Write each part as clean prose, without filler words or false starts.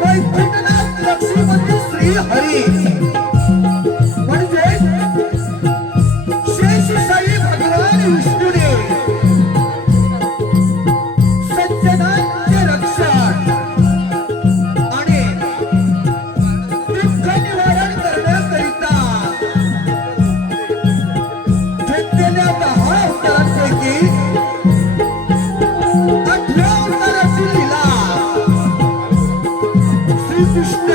वैकुंठनाथ लक्ष्मीपती श्री हरी म्हणजे शेष साई भगवान विष्णूने सज्जनांचे रक्षण आणि दुःख निवारण करण्याकरिता घेतलेल्या 10 अवतारांपैकी 18 अवताराची लीला श्रीकृष्ण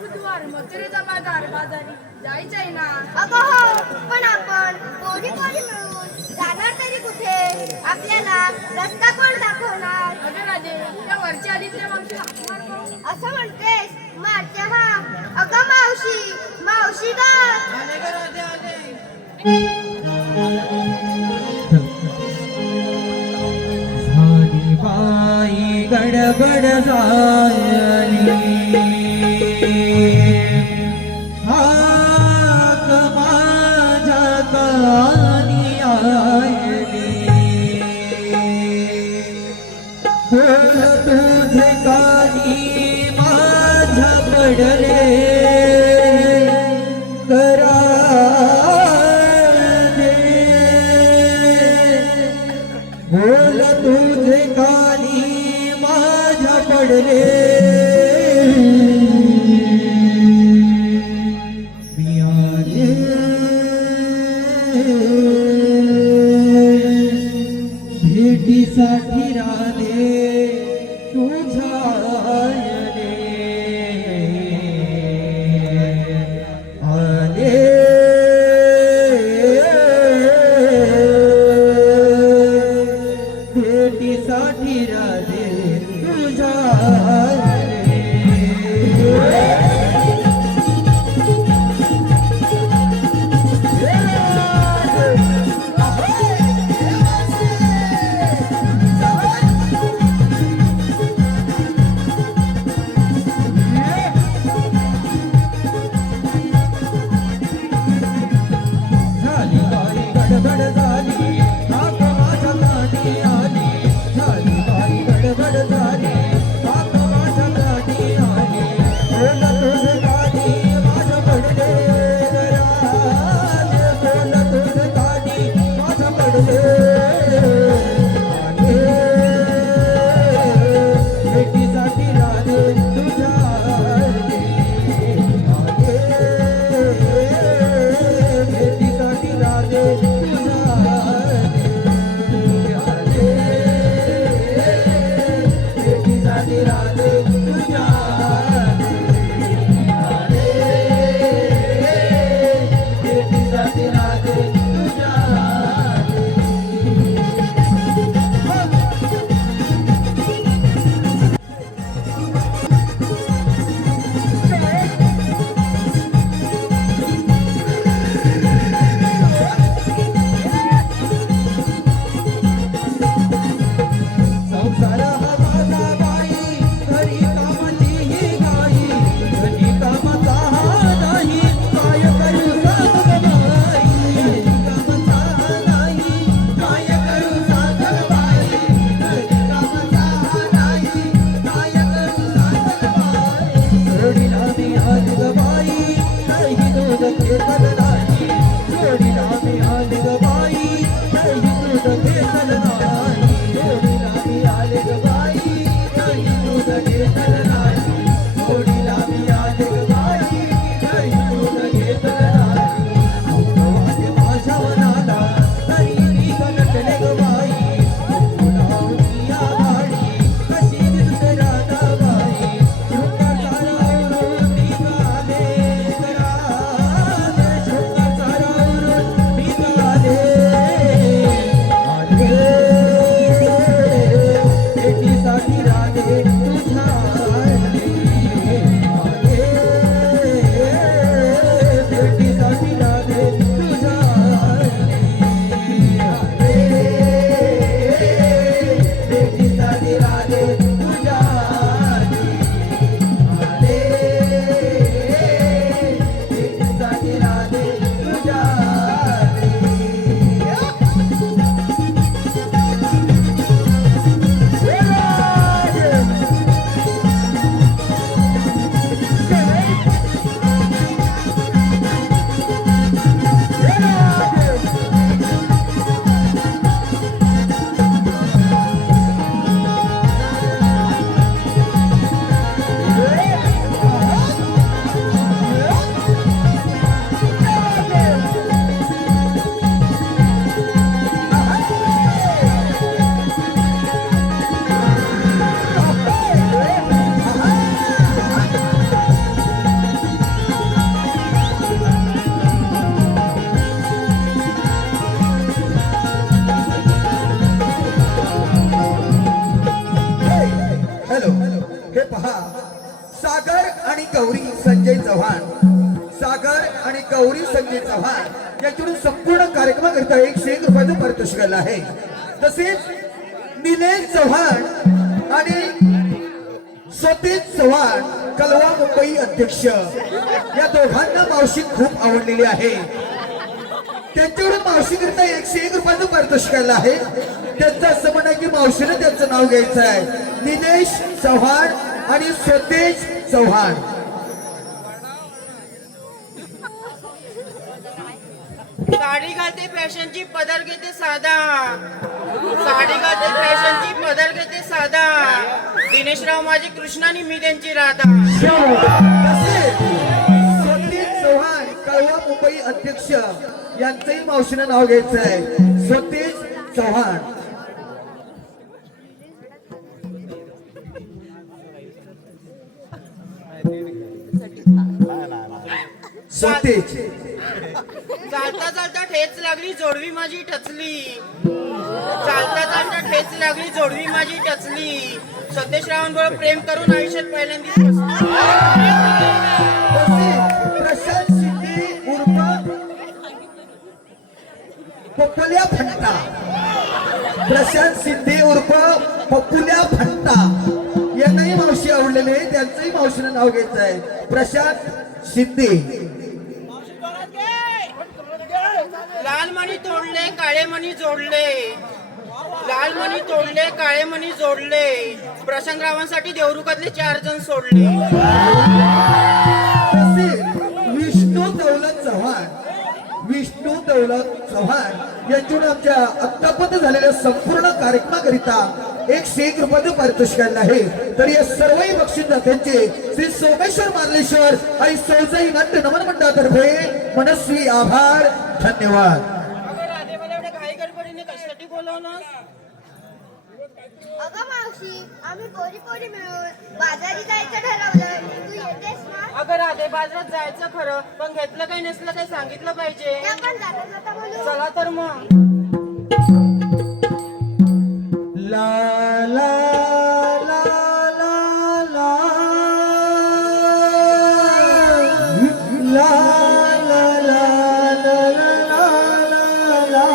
बुधवार मथुरेचा बाजारी जायचंय ना. अगं हो, पण आपण पोरी मिळून जाणार तरी कुठे? आपल्याला रस्ता कोण दाखवणार? अगं राजे, त्या वरच्या आधीतल्या मावशीला हाक मार बरं. असं म्हणतेस? मारते हा. अगं मावशी, मावशी ग. झाली बाई गडबड झाली हाक माझ्या कानी आली बोल तुझे कानी माझ्या पडले करा बोल तुझे कानी माझ्या पडले मियाने भेटीसाठी राधे तुझ्या आयने संजय चव्हाण, सागर आणि गौरी संजय चव्हाण यांच्याकडून संपूर्ण कार्यक्रमाकरिता 101 रुपयाचं पारितोषिक आलं आहे. तसेच निलेश चव्हाण आणि सतीश चव्हाण कलवा मुंबई अध्यक्ष या दोघांना मावशी खूप आवडलेली आहे. त्यांच्याकडून मावशीकरिता 101 रुपयाचं पारितोषिक आलं आहे. त्यांचं असं म्हणणं आहे की मावशीनं त्यांचं नाव घ्यायचं आहे, निलेश चव्हाण आणि सतीश चव्हाण. साडी घालते फॅशनची, पदर घेते साधा. साडी घालते फॅशनची, पदर घेते साधा. दिनेशराव माझी कृष्णा आणि मी त्यांची राधा. तसेच सतीश चव्हाण कळवा मुंबई अध्यक्ष यांचंही मावशीनं नाव घ्यायचं आहे, सतीश चव्हाण. सतीश चालता चालता ठेच लागली, जोडवी माझी टचली. चालता चालता ठेच लागली, जोडवी माझी टचली. सतेशरावांबरोबर प्रेम करून आयुष्यात पहिल्यांदा प्रशांत शिंदे उर्फ पप्पुल्या फंटा. प्रशांत शिंदे उर्फ पप्पुल्या फंटा यांनाही मावशी आवडलेले आहे. त्यांचंही मावशीनं नाव घ्यायचं आहे, प्रशांत शिंदे. लाल मणी तोडले, काळे मणी जोडले. लाल मणी तोडले, काळे मणी जोडले. प्रशांतरावांसाठी देवरुखातले 4 जण सोडले. तसेच विष्णू दौलत चव्हाण यांच्याकडून आमच्या आत्तापर्यंत झालेल्या संपूर्ण कार्यक्रमाकरिता 101 रुपयाचं पारितोषिक आलं आहे. तर या सर्वही बक्षीसदात्यांचे श्री सोमेश्वर मार्लेश्वर आणि सौजाई नाट्य नमन मंडळातर्फे मनस्वी आभार, धन्यवाद. अगं राधे, मला एवढ्या घाई गडबडीने कशासाठी बोलवलं? अगं मावशी, आम्ही पोरी पोरी मिळून बाजारी जायचं ठरवलं. तू येतेस ना? अगं राधे, बाजारात जायचं खरं, पण घेतलं काही नसलं काही सांगितलं पाहिजे. ते आपण जाता जाता बोलू. चला तर मग. ला ला ला ला ला ला ला ला ला ला ला ला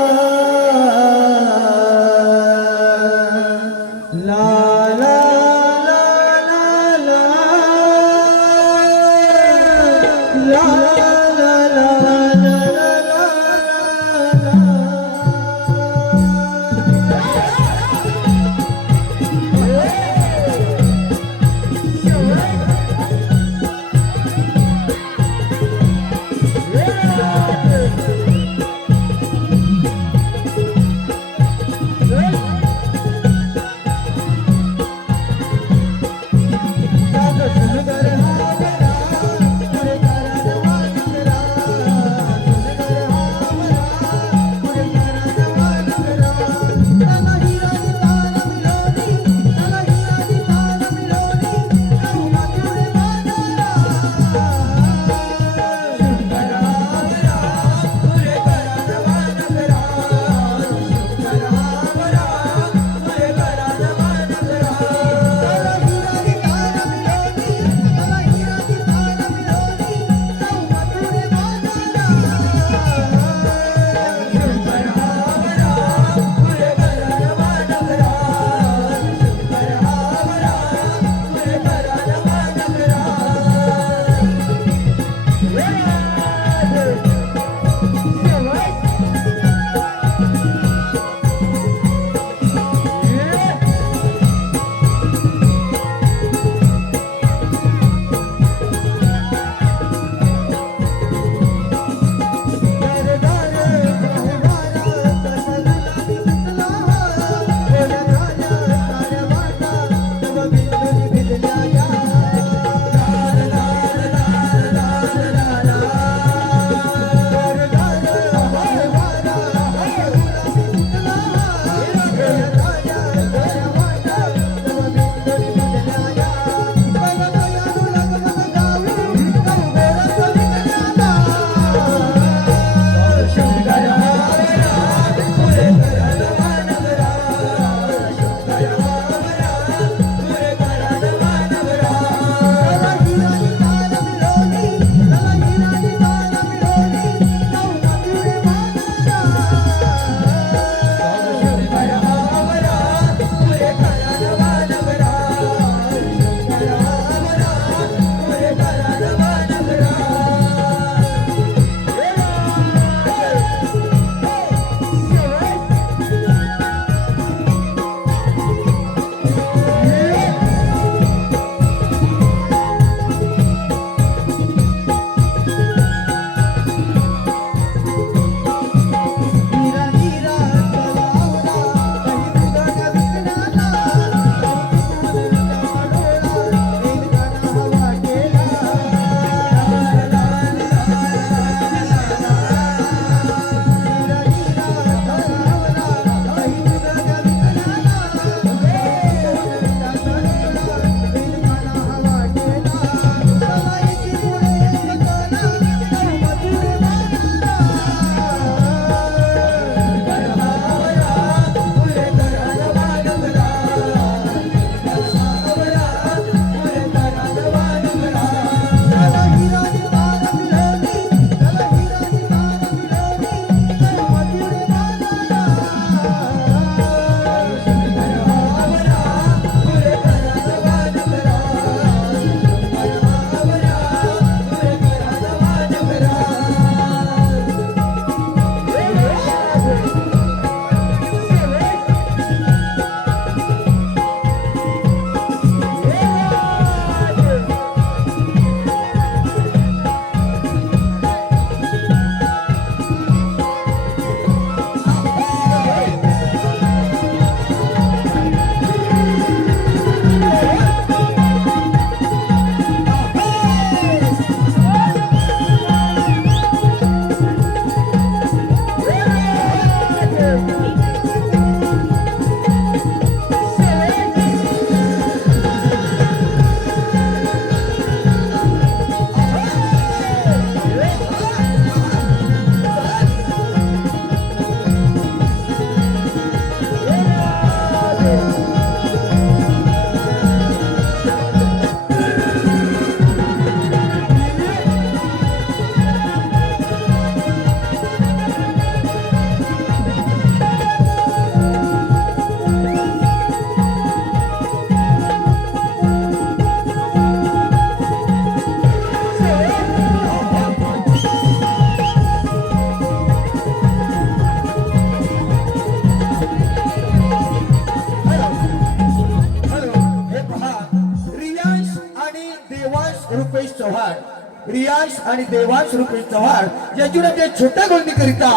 रियांश आणि देवांश रुपये चव्हाण याच्यावर आपल्या छोट्या गोलनीकरिता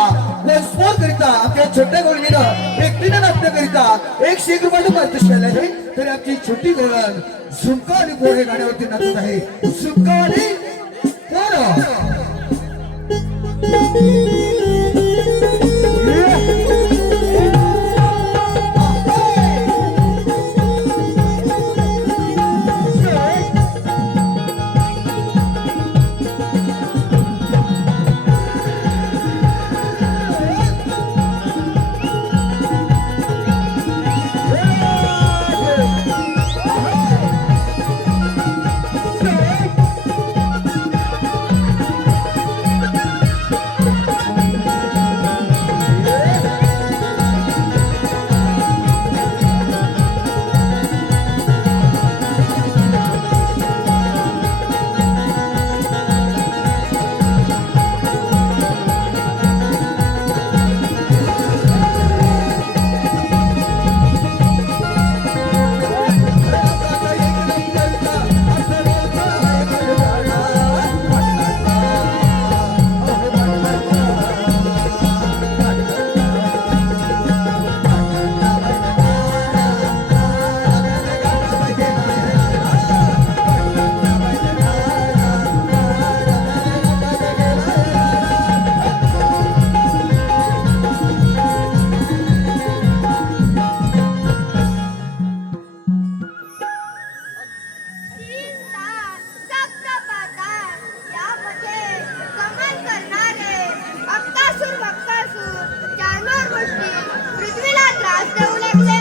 स्पोर्ट करिता आपल्या छोट्या गोलनीनं एकटीनं नाट्य करिता 101 रुपयाचं पारितोषिक आलं आहे. तरी आपली छोटी गोळण झुमका आणि पोहे गाण्यावरती नाचत आहे. झुमका आणि पोरं. तीन तार सप्तपदार यामध्ये कमाल करणारे अक्कासूर बक्कासूर जानवर गोष्टी पृथ्वीला त्रास देऊ लागले.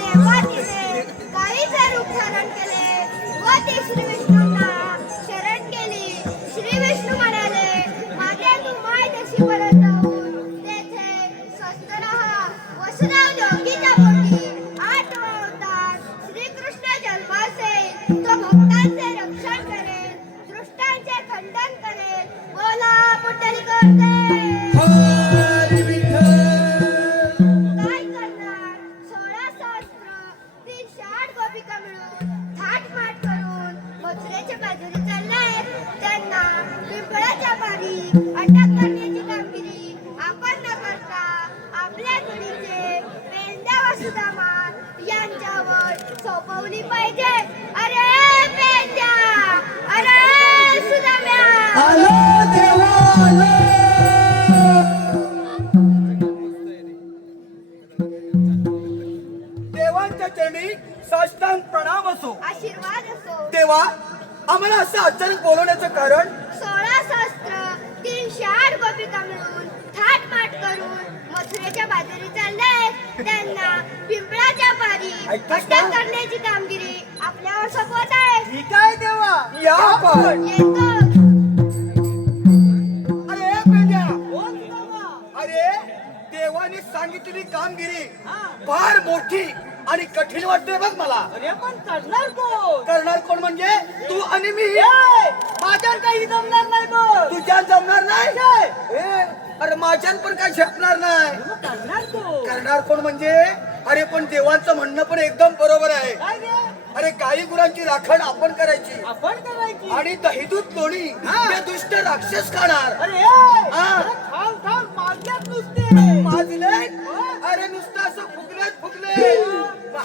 तेव्हा तिने गायीचे रूप धारण केले व ती श्री विष्णूंना शरण केली. श्री विष्णू म्हणाले, माझे तू माय देशी परत जाऊन तेथे स्वस्थ राहा. वसुदेव योगीच्या पोटी 8वा अवतार श्रीकृष्ण जन्माचे तो भक्तांचे रक्षण करेल, दृष्टांचे खंडन करेल. बोला पुंडली करते हरी विठ्ठल. काय करणार? 16 सहस्त्र 308 गोपिका मिळून थाटमाट करून मथुरेच्या बाजूने चाललाय. त्यांना पिंपळाच्या पारी अटक करण्याची कामगिरी आपण न करता आपल्या जोडीचे पेंड्या वसुदामा यांच्यावर सोपवली पाहिजे. अरे पेंड्या, अरे सुदाम्या. आलो देवा आलो. देवांच्या चरणी साष्टांग प्रणाम असो. आशीर्वाद असो. देवा, आम्हाला असं अचानक बोलवण्याचं कारण 16 सहस्त्र 308 गोपिका मिळून थाटमाट करून मथुरेच्या बाजूने चाललाय. त्यांना पिंपळाच्या पारी ऐकतोस अटक ना? करण्याची कामगिरी आपल्यावर सोपवत आहे. ठीक आहे देवा, या आपण. येतो. अरे पेंड्या, अरे देवाने सांगितलेली कामगिरी फार मोठी आणि कठीण वाटते बघ मला. अरे पण करणार कोण? करणार कोण म्हणजे तू आणि मी. माझ्या काही जमणार नाही बघ. तुझ्या जमणार नाही. ए, अरे माझ्यान पण काय शकणार नाही. करणार कोण? करणार कोण म्हणजे अरे पण देवांचं म्हणणं पण एकदम बरोबर आहे. काय रे? अरे गाई गुरांची राखण आपण करायची आपण करायची. आणि दहीदूत लोणी ते दुष्ट राक्षस खाणार. अरे हा. थांब थांब मारल्यात नुसते. माजले अरे नुसतं असं फुगले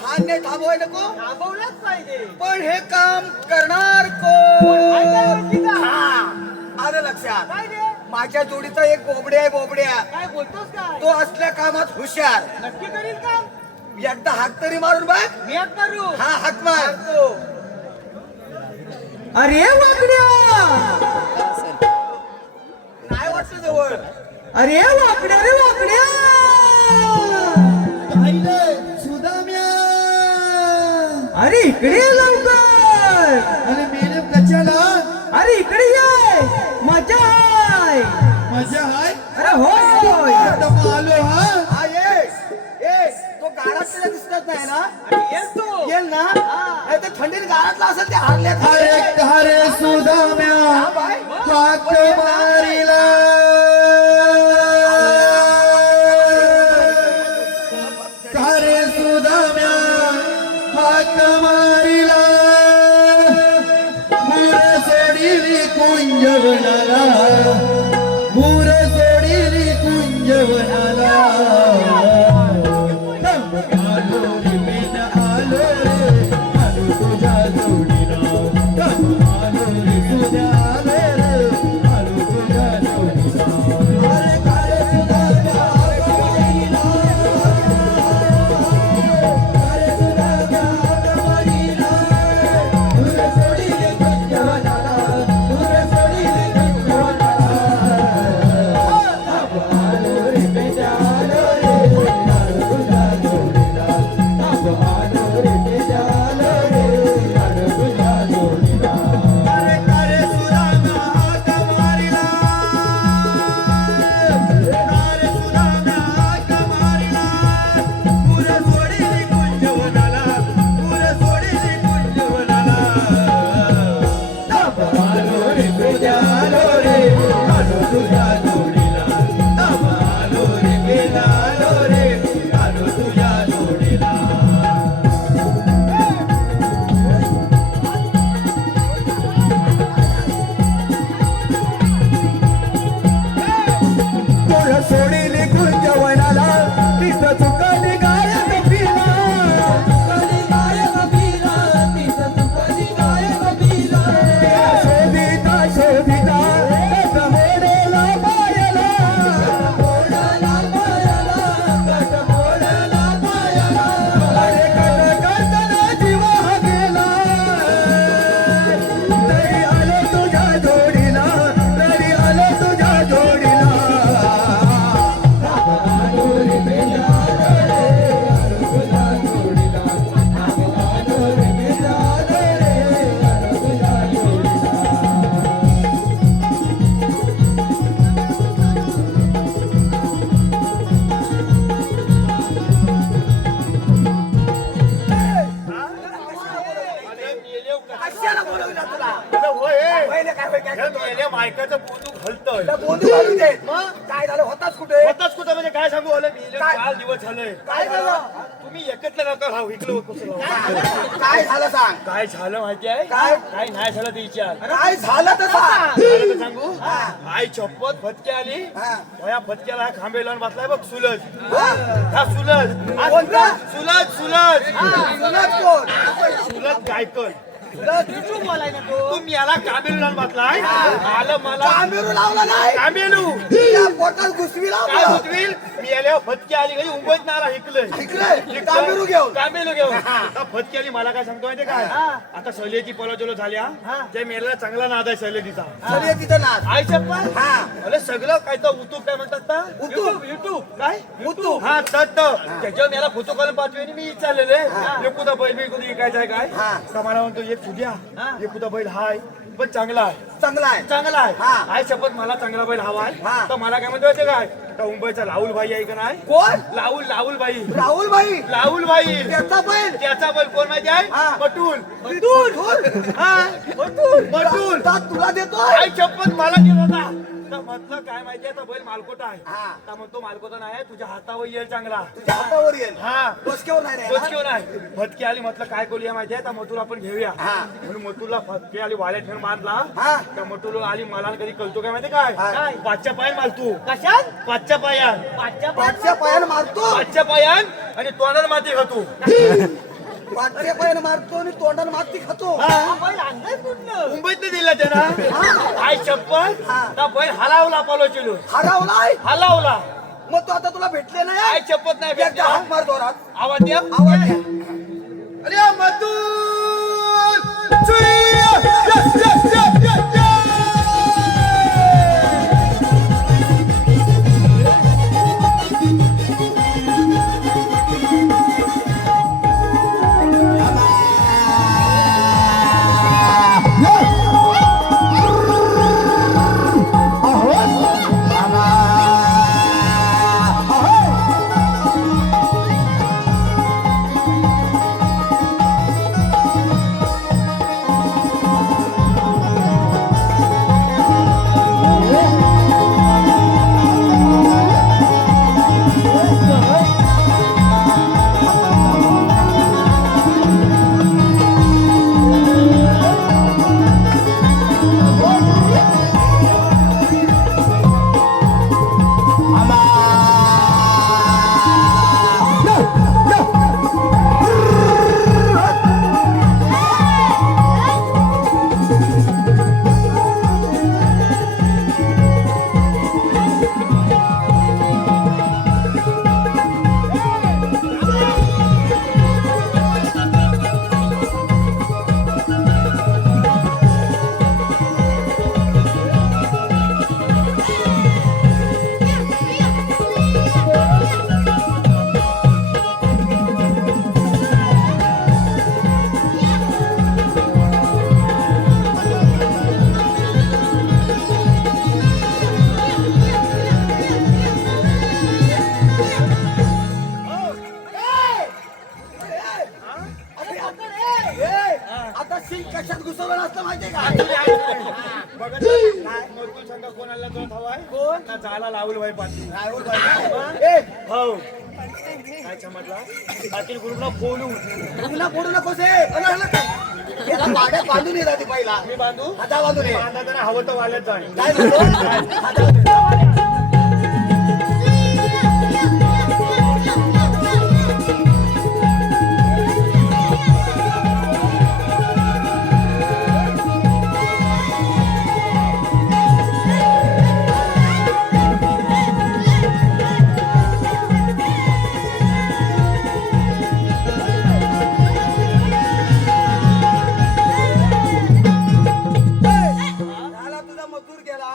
हाने थांबवाय नको. थांबवलंच पाहिजे. पण हे काम करणार काय काय कोण? माहिती का? हा, आलं लक्षात. काय रे? माझ्या जोडीचा एक बोबड्या आहे बोबड्या. काय बोलतोस काय? तो असल्या कामात हुशार. नक्की करील काम? एकदा हाक तरी मारून बघ. मी एक करू. हा हाक मार. अरे वाकड्या. नाही वाटत जवळ. अरे वाकड्या रे वाकड्या. सुदाम्या. अरे इकडे ये लवकर. अरे मेले कशाला? अरे इकडे ये. मजा आहे. मजा आहे. अरे होय. आलो हा. हा ये. तो गाडात त्याला दिसत नाही ना. येतो. येईल ना. नाही तर थंडीत गाडातला असेल ते हारल्यात. अरे सुदाम्या हा बाय. हाक मारिला. अरे सुदाम्या हाक मारिला. मुळ सोडिली कुंजवर कुंजवनाला मोर सोडिली कुंजवनाला आलो रे पेन आलो रे आलो तुझ्या जोडीला आलो रे तुझ्या आलो रे आलो तुझ्या जोडीला अरे कारे सुद्धा गावाला कारे सुद्धा गावाला दूर सोडिली कुंजवनाला दूर सोडिली कुंजवनाला आलो रे पेन आलो रे आलो तुझ्या जोडीला आलो रे पेन आलो रे आलो तुझ्या जोडीला अरे कारे सुद्धा गावाला मारिला कारे सुद्धा गावाला मारिला दूर सोडिली कुंजवनाला दूर सोडिली कुंजवनाला आलो रे पेन आलो रे आलो तुझ्या जोडीला आलो रे पेन आलो रे आलो तुझ्या जोडीला कोण सोडिली कुंजवनाला तिथं चुकाली गायक पिला चुकाली गायक पिला तिथं चुकाली गायक पिला शोधिता शोधिता कट मोडला पायला मोडला पायला कट मोडला पायला अरे कट करताना जीव हा गेला तरी आलो तुझ्या जोडीला तरी आलो तुझ्या जोडीला आलो रे पेन आलो रे आलो तुझ्या जोडीला आलो रे पेन आलो रे आलो तुझ्या जोडीला कशाला बोलवलं तुला होय पहिले काय होय काय करतोय? मायकाचं बोलू घालतोय तुला बोलू घालू दे मग काय झालं होताच कुठे होताच कुठं म्हणजे काय सांगू आलं मी काय? 4 दिवस झालंय काय झालं तुम्ही एकत्र नका राहू इकडं कसं राहू. काय झालं सांग काय झालं माहिती आहे काय? काय नाही झालं ते विचार काय झालं तर सांग झालं तर सांगू आई चप्पत फटके आली हा. या फटक्याला हा खांबे लावून बसलाय बघ सुलज हा? हा सुलज कोणता? सुलज सुलज सुनत कोण? सुलज गायकन बोलाय ना तुम्ही याला कामेलू लावून बसलाय आलं मला कामेरू लावला नाही कामेलू या पोटात घुसवी काय लावला होतविल मी याल्यावर फटके आली घरी मुंबईत नाला हिकलंय इकडे कामेरू घेऊन कामेलू घेऊन आता फटके आली मला काय सांगतो माहिती काय आता शैलेची पलोजलो झाल्या त्या मेला चांगला नाद आहे शैलेजीचा सगळे तिथं नाच आई चप्पल हा अरे सगळं काय तर युट्यूब काय म्हणतात ना YouTube. युट्यूब काय मुतू हा सट त्याच्यावर मला फोटो काढून पाठवे मी विचारलेले एकुदा बैल बी कधी विकायचा आहे काय हा. तर मला म्हणतो एक फुद्या एकुदा बैल हाय पण चांगला आहे चांगला आहे चांगला आहे हा. आई शपथ मला चांगला बैल हवा आहे हा. तर मला काय म्हणतो माहितीये काय तर मुंबईचा राहुल भाई आहे का नाही कोण राहुल भाई राहुल भाई राहुल भाई त्याचा बैल त्याचा बैल कोण माहिती आहे हा. पटूल बटून हा पटूल तुला देतोय आई शपथ मला दिला होता तर म्हटलं काय माहितीये तर बैल मालकोटा आहे हा. तर म्हणतो मालकोटा नाही तुझ्या हातावर येईल चांगला तुझ्या हातावर येईल हा डोसक्यावर नाही रे तोच घेऊन आहे फटके आली म्हटलं काय करूया माहितीये तर मथुर आपण घेऊया हा. म्हणून मथुरला फटके आली वाड्यात ठेवून मारला हा. त्या मथुर आली मला कधी कळतो काय माहिती काय हा. काय? पाचच्या पायान मारतो कशात पाचच्या पायान पाचच्या पायानं मारतो पाचच्या पायान आणि तोंडाला माती खातो पाचच्या पायानं मारतो आणि तोंडानं माती खातो मुंबईत दिला त्यांना आई शपथ त्या बैल हलावला पालो चलो हरवलाय हलावला मग तो आता तुला भेटले नाही आई शपथ नाही एकदा भेटला हात मार जोरात आवाज द्या आवाज द्या. अरे मधुर कोणाला जात हवाय कोण ना झाला लावल भाई पाटील रायवळ बाई. ए, हो काय समजला पाटील गुरुला बोलू तुला बोलू नकोस हे. अरे, अरे, काय? याला गाड्या बांधून येतात ती पहिला. मी बांधू हाता बांधून ये. बांधताना हवं तर वाल्यात जाईल काय बोलतो? हाता बांधून ये. झाला तुझा मजूर गेला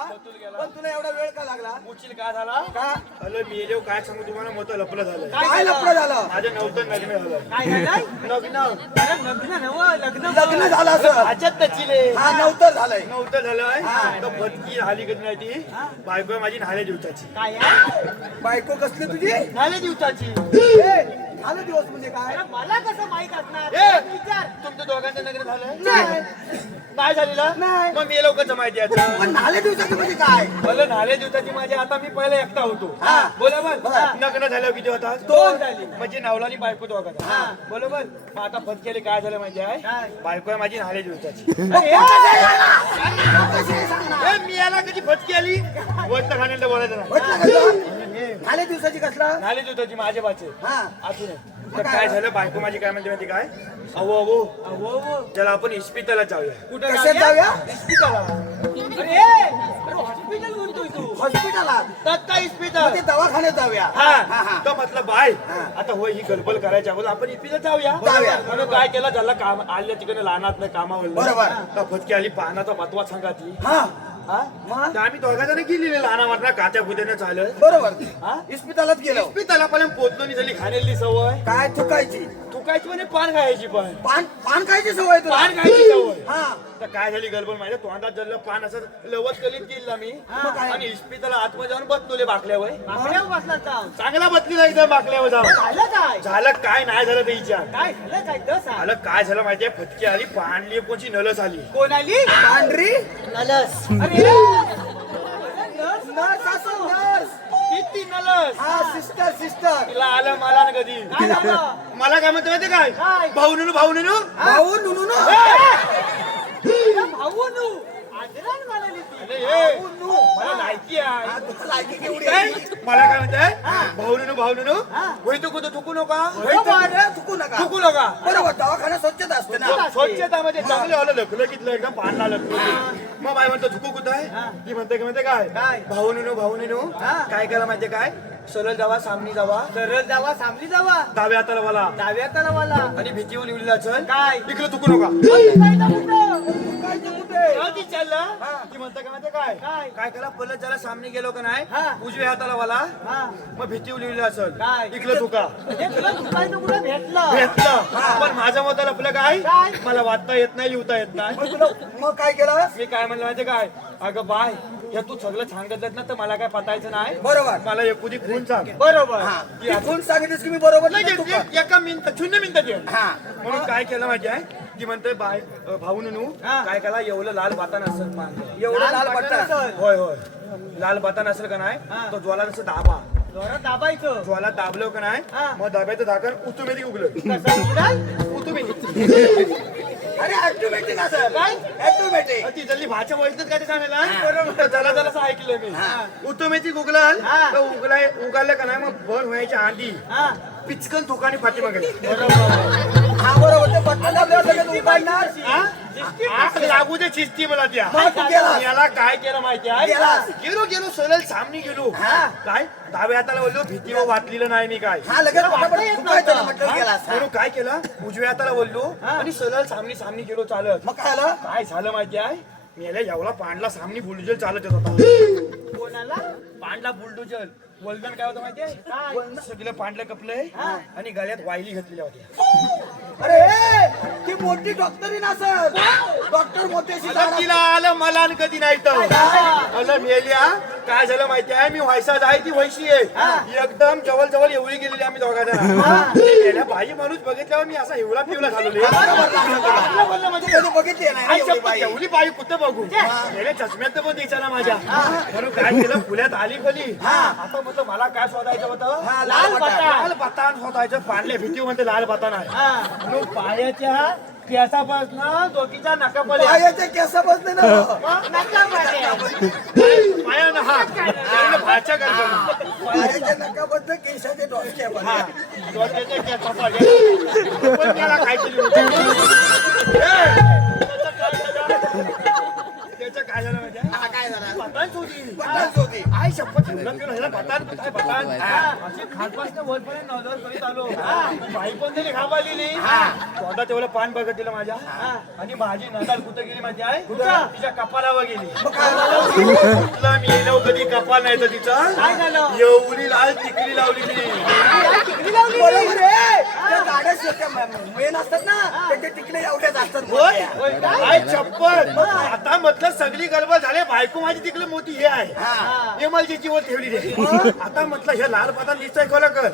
पण तुला एवढा वेळ का लागला? उचल काय झाला का? अरे मी जेव काय सांगू तुम्हाला मत लपलं झालं काय लफडं झालं? माझं नव्हतं लग्न झालं काय झालंय लग्न अरे लग्न नवं लग्न लग्न झालं असं. ह्याच्यात तचिले हा नव्हतं झालंय. नव्हतं झालं तर भटकी हाली कधी नाही ती बायको आहे माझी नाल्या दिवसाची काय आहे? बायको कसली तुझी? नाल्या दिवसाची ए, झालं दिवस म्हणजे काय? अरे मला कसं माहित असणार ए! विचार तुमचं दोघांचं लग्न झालं नाही. नाही झालेलं नाही. मग मी लवकर माहिती याचं पण नाले दिवसाचं म्हणजे काय? मला नाल्या दिवसाची माझी आता मी पहिला एकटा होतो हा. बरोबर बरं. लग्न झालं किती होता दोन झाली. म्हणजे नवलानी बायको दोघांचा बरोबर मग आता फटकेले काय झालं माहिती आहे काय? बायको आहे माझी नाल्या दिवसाची ए, मी याला कधी फटकी आली वरतं खाण्याला बोलायचं नाही म्हटलं का तुला? नाले दिवसाची कसला? नाल्या दिवसाची माझ्या बाचे हा. अजून आहे. तर काय झालं बायको माझी काय म्हणते माहिती काय अहो अहो त्याला आपण इस्पितळला जाऊया कुठं कशात जाऊया? इस्पितळला अरे हॉस्पिटल बोलतोय तू हॉस्पिटलात. दत्ता इस्पितळ ते दवाखान्यात जाऊया. हा तर म्हटलं बाय आता होय ही गडबड करायच्या अगोदर आपण इपिला जाऊया जाऊया. म्हणून काय केलं झालं काम आल्या तिकडे लहानात नाही कामावर बरोबर. तर फटकी आली पाहण्याचा बतवा सांगा ती हा हा मग? तर आम्ही दोघा जण गेलेले लहाना वाटणार कात्या कुत्याने झालं बरोबर. हा? इस्पितळात गेलो. इस्पितळला पण पोचलो नाही झाली खाण्याची सवय काय चुकायची? थुकायची म्हणजे पान खायची पण पान खायची सवय तुला? पान खायची सवय हा. तर काय झाली गडबड माहिती तोंडात जल्लं पान असं लवत कलीत गेला मी मग काय? आणि इस्पितळला आतमध्ये जाऊन बसलोले बाकल्यावर बाकड्यावर बसला जाऊन चांगला बसलेला एकदम बाकल्यावर जाऊन झालं काय झालं काय नाही झालं ते विचार काय झालं काय तर सांग झालं काय झालं माहितीये फटकी आली पाणली कोणची नलस आली कोण आली पांढरी नलस अरे नर्स असो नर्स. किती नलस हा सिस्टर सिस्टर. तिला आलं मला ना कधी काय झालं मला काय म्हणते माहिती काय काय? भाऊ नुनू भाऊ नुनू नो. भाऊ नू आदरान म्हणाली ती अरे हे, मला लायकी आहे हा, तुला लायकी केवढी काय? आहे? मला काय म्हणते भाऊ नुनू होई तू कुठं थुकू नका बरोबर. चुकू नका. थुकू नका बरोबर दवाखाना स्वच्छता असते ना. स्वच्छता म्हणजे चांगलं आलं लखलं कितलं एकदम पानला लखलं मग बाय म्हणतो थुकू कुठं आहे ती म्हणते काय काय? भाऊ नुनू काय केलं माहितीये काय सरळ जावा सामनी जावा सरळ जावा सामली जावा डाव्या हाताला मला डाव्या तलावाला आणि भीतीवर लिहिलेला चल काय? इकडे चुकू नका काय ते कुठे? तेव्हा ती चाललं ती म्हणते का माहिती काय काय? काय केला पलट जरा सामने गेलो का नाही हा. उजव्या हाताला मला हा मग भीतीवर लिहिलेला चल काय? इकडे चुका हे तुला चुकायचं कुठं भेटलं घेतलं पण माझ्या मताला आपलं काय काय? मला वाचता येत नाही लिहिता येत नाही मग तुला मग काय केलं? मी काय म्हणलं माहिती काय अगं बाय हे तू सगळं सांगत ना तर मला काय पतायचं नाही बरोबर. मला एकुदी खून सांग बरोबर हा. ती खून सांगितलीस की मी बरोबर नाही, नाही चुका. एका मिनिट 0 मिनिटात ये. हा. म्हणून काय केलं माहिती आहे ती म्हणते बाय भाऊ नुनू हा. काय केला एवढं लाल बाता नसेल पान एवढं लाल बटन बटन. असेल. होय होय लाल बाता नसेल का नाही हा. तो ज्वाला नसेल दाबा जोरात दाबायचं ज्वाला दाबलो का नाही हा. मग दाब्याचं झाकण उतुमेदी उगलं कसं उघडाल उतुमेदी अरे ऑटोमॅटिक असं काय? ऑटोमॅटिक. ती जल्ली भाच्या वैद्यत काय ते सांगायला बरोबर जरा जरासं ऐकलं मी उतुमेची गुगलाल हा. तर उगालं का नाही मग भर व्हायच्या आधी हा पिचकन थोकाने पाठी मागे हा बरोबर ते बटन दाबल्यावर लगेच उघडणार. आग लागू दे चिस्ती मला त्या मग तू गेलास. याला काय केलं माहिती आहे गेलास. गेलो सरळ सामनी गेलो काय डाव्या हाताला बोललो भीतीवर वाटलेलं नाही मी काय हा लगेच वाटता येत चुकायचं ना नव्हतं. म्हटलं गेलास. म्हणून काय केलं उजव्या हाताला बोललो आणि सरळ सामनी गेलो चालत मग काय झालं? काय झालं माहिती आहे मी याला एवढा पांडला सामनी बुलडोजर चालत येत होता कोणाला पांडला बुलडोजर वल्दन काय होतं माहितीये काय? सगळं पांढलं कपलंय आणि गळ्यात वायली घातलेल्या होत्या अरे ती मोठी डॉक्टरी नसल डॉक्टर मोठ्याशी आता तिला आलं मला आणि कधी नाही तर आलं मेल्या काय झालं माहिती आहे मी व्हायसाच आहे ती व्हायची आहे एकदम जवळ जवळ एवढी गेलेली आम्ही दोघांना बाई माणूस बघितल्यावर मी असा एवढा पिवला झालो म्हणजे कधी बघितली नाही एवढी बाई. एवढी बाई कुठं बघू गेल्या चष्म्यात पण द्यायचा ना माझ्या म्हणून काय केलं फुल्यात आली कली आता म्हटलं मला काय शोधायचं होतं लाल बटाण शोधायचं पाडले भीती म्हणते लाल बटाण आहे म्हणून पायाच्या केसापासून दोघीच्या नकापर्यंत पायाच्या केसापासून ना पायानं हा भाच्या पायाच्या नकाबद्दल केसाचे डोसक्या डोक्याच्या केसापर्यंत पण त्याला काहीतरी त्याचं काय झालं माहिती आहे? काय झालं बटाण शोधली. बटाण शोधली. आई शपथ ठेवलं केलं ह्याला बटाण काय बटाण अशी खासपासनं वरपर्यंत नजर करीत आलो बाई पण तरी घाबरलेली स्वतः तेवढं पान बघत दिलं माझ्या आणि माझी नजर कुठं गेली माझी आई तिच्या कपालावर गेली तुला मी येलो कधी कपाल नाही तर तिचं काय झालं एवढी लाल टिकली लावलेली बरोबर आहे त्या गाड्या शेत्या मेन असतात ना त्याचे टिकले एवढ्याच असतात मोठ्या. काय चप्पल आता म्हटलं सगळी गडबड झाले बायको माझी तिकडे मोठी हे आहे एमएलजीची वर ठेवली रे आता म्हटलं हे लाल पदार्थ निश्चय खोला कर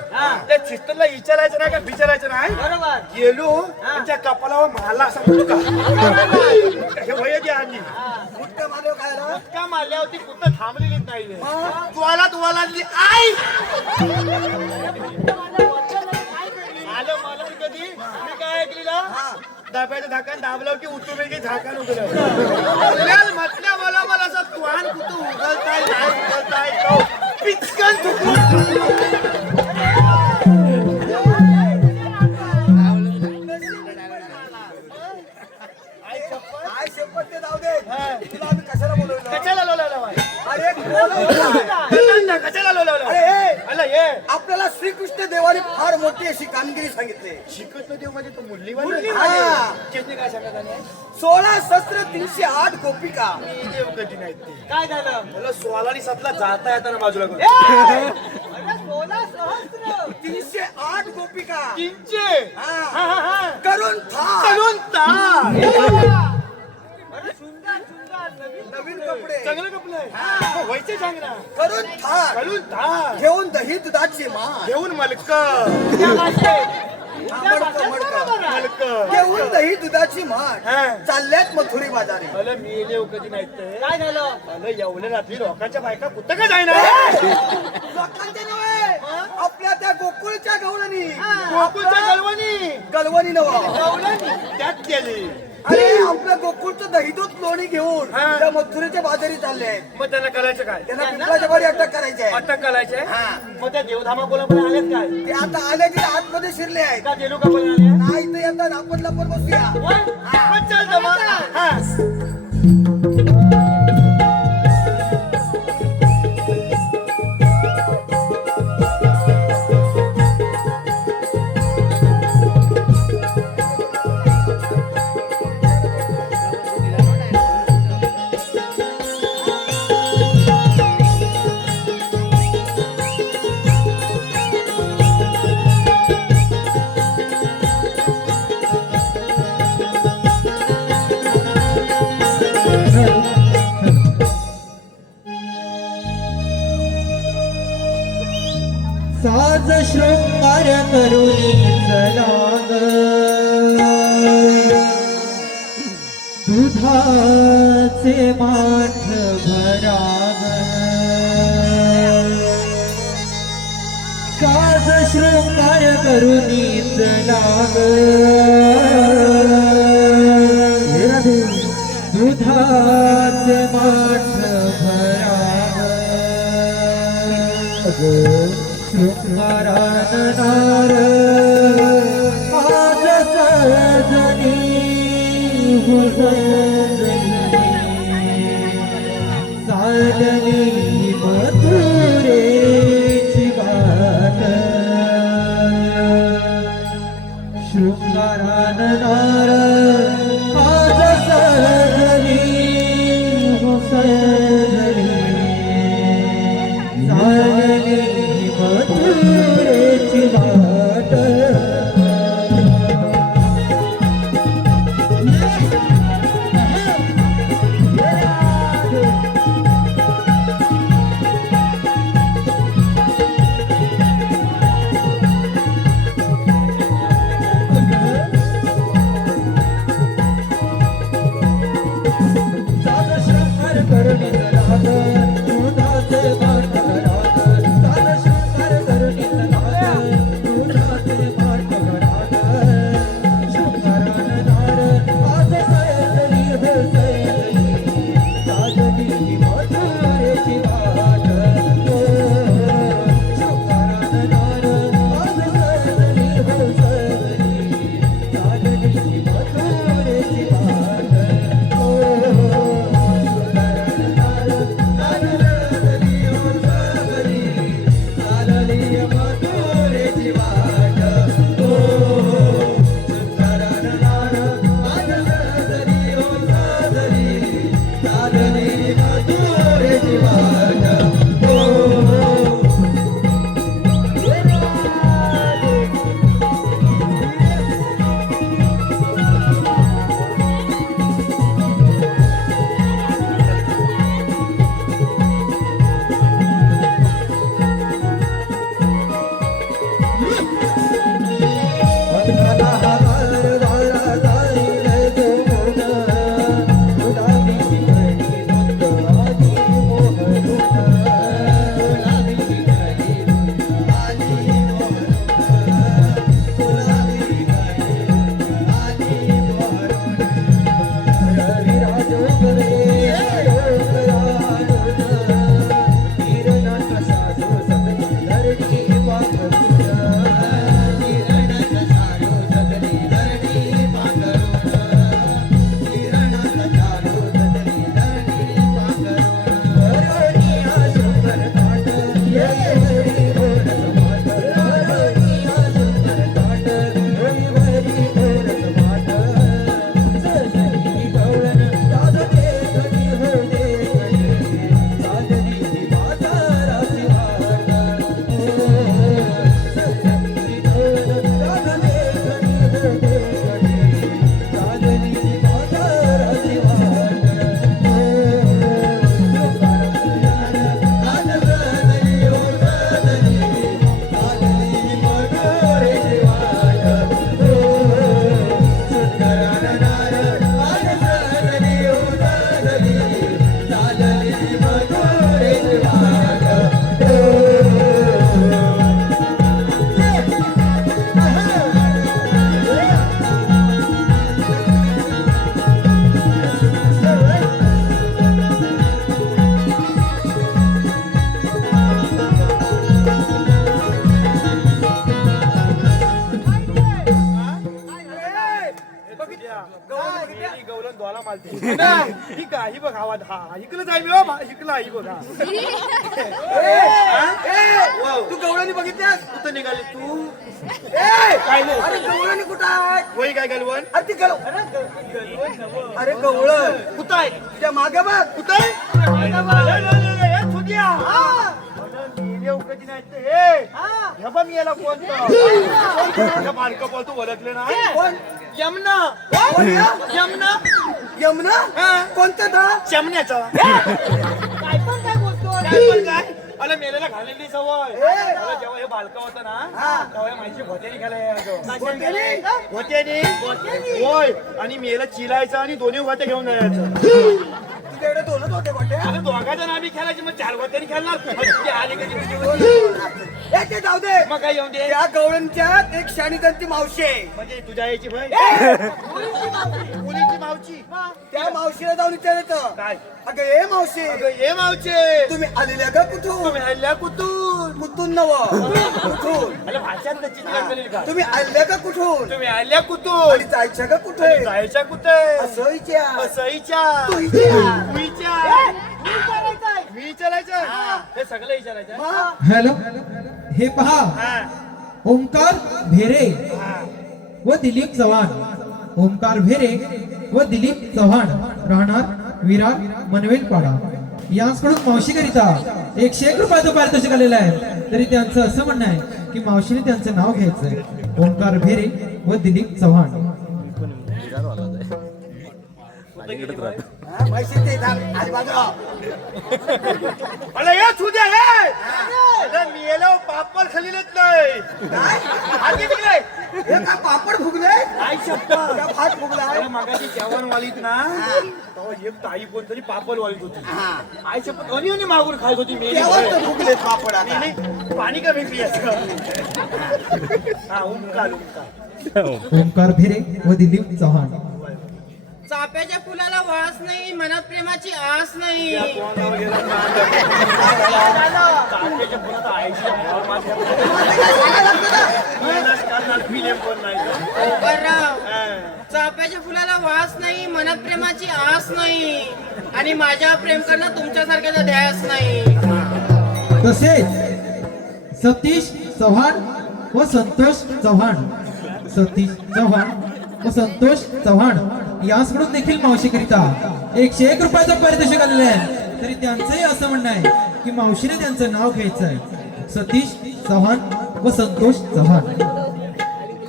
त्या चित्तरला विचारायचं नाही का विचारायचं नाही बरोबर गेलो त्या कपालावर मारला असा मुटका हे वय द्या आधी मुटका मारल्यावर काय झालं? मुटका मारल्यावरती कुठं थांबलेलीच नाही रे. तुम्हाला आई आलं मला कधी मी काय ऐकलेलं डब्याचं झाकण दाबलं की उठून झाकण उघडलं म्हटल्या मला असं तुहान कुठं उघडताय नाही उघडताय तो पिचकन काय शपथ ते जाऊ दे तुला आम्ही कशाला बोलवलं कशाला लोला अरे बोलवलं. कशाला लोला अरे अला ये आपल्याला श्रीकृष्ण देवाने फार मोठी अशी कामगिरी सांगितली शिकत देव म्हणजे तो मुरली हा. काय सांगत आणि 16 शस्त्र 308 गोपिका मी देव कधी नाही ते काय झालं मला 16 आणि 7 जाता येताना बाजूला करून 308 गोपिका तीनचे हा. करून था करून तार नवीन कपडे चांगलं कपडे व्हायचे सांग ना करून था करून तार घेऊन दही दुधाची मान घेऊन मलक मलक घेऊन दही दुधाची मान हा. चालल्यात मथुरी बाजारी मला मी देव कधी नाही ते काय झालं अलं एवढ्या रात्री लोकांच्या बायका कुठं का जाईना लोकांच्या नव्हे आपल्या त्या गोकुळच्या गवळणी गोकुळच्या गलवणी गलवणी नव त्यात केली अरे आपल्या गोकुळचं दही दूध लोणी घेऊन हा. त्या मथुरीच्या बाजारी चालले आहेत मग त्यांना करायचं काय त्यांना पिंपळाच्या बारी अटक करायची आहे अटक करायचंय हा. मग त्या देवधामा कोणाकडे आलेत काय ते आता आले की आतमध्ये शिरले आहेत का देलू का पण आले नाही तर येतात आपण लपून बसूया पण चल जमा. हा. साज शृंगार करुणी चलाग दुधाचे माठ भराग साज शृंगार करुणी चलाग दुधाचे माठ भराग शृंगाराननार आज सजनी साजनी मथुरेची वाट शृंगाराननार आज सजनी सजनी साजनी मथुरेची वाट ही का ही बघ आवाज हा इकडे जाय मी इकडला ही बघा तू गवळणी बघितल्यास कुठं निघाली तू काय नाही अरे गवळणी कुठं आहे वही काय गलवण अरे ती गव अरे गवळ कुठं आहे तुझ्या मागे बघ कुठं आहे छुट्या मी याला कोणतं मालक बोलतो ओळखले ना कोण यमुना कोण या? यमुना यमुना हा. कोणतं धा चमण्याचा काय पण काय अला मेलेला घालेली सवय मला जेव्हा हे बालका होतं ना तेव्हा माझी भोत्यानी घालायचं भोत्यानी होय आणि मेला चिलायचं आणि दोन्ही भोत्या घेऊन जायचं तुझ्याकडे दोनच होते गोटे अरे दोघांच्या नामी खेळायची मग 4 भोत्यानी खेळणार ते आले कधी तुझी ते जाऊ दे मग काय येऊन दे त्या गवळणच्यात एक शाणीदंती मावशी आहे. म्हणजे तुझ्या यायची भाई मुलीची मावची त्या मावशीला जाऊन विचारायचं काय अगं ए मावशी अगं ये मावचे तुम्ही आलेल्या का कुठून तुम्ही हल्ल्या कुठून कुठून नव कुठून अरे भाषात त्याची लागलेली का तुम्ही आल्या का कुठून तुम्ही आल्या कुठून आणि जायच्या का कुठे जायच्या कुठे असं विचार सईच्या तू विचार. तुईच्या मी विचारायचं हे सगळं विचारायचं मग हॅलो हे पहा हा ओमकार भेरे व दिलीप चव्हाण ओमकार भेरे व दिलीप चव्हाण राहणार विरार मनवेलपाडा यांकडून मावशीकरिता 101 रुपयाचं पारितोषिक आलेलं आहे. तरी त्यांचं असं म्हणणं आहे की मावशीने त्यांचं नाव घ्यायचंय ओमकार भेरे व दिलीप चव्हाण. हा, मावशी ते थांब. आली बाजूला. अरे या छुद्या हे अरे मेलो पापड खालीलच नाही काय? आधी तिकडे हे का पापड फुगले आई शप्पथ का भात फुगलाय अरे मगाशी जेवण वालीत ना तेव्हा एक ताई कोणतरी पापड वालीत होती आई शपथ आणि मागून खायत होती मेली तेव्हाच तर फुगले पापड आता. नाही पाणी का भेटली हा उमकाल ओमकार भेरे व दिलीप चव्हाण. चाफ्याच्या फुलाला वास नाही मनात प्रेमाची आस नाही बरं. चाफ्याच्या फुलाला वास नाही मनात प्रेमाची आस नाही आणि माझ्या प्रेम करणं तुमच्यासारख्याचा ध्यास नाही. तसेच सतीश चव्हाण व संतोष चव्हाण सतीश चव्हाण व संतोष चव्हाण यांकडून देखील मावशीकरिता 101 रुपयाचं पारितोषिक आलेलं आहे. तरी त्यांचंही असं म्हणणं आहे की मावशीने त्यांचं नाव घ्यायचं आहे सतीश चव्हाण व संतोष चव्हाण.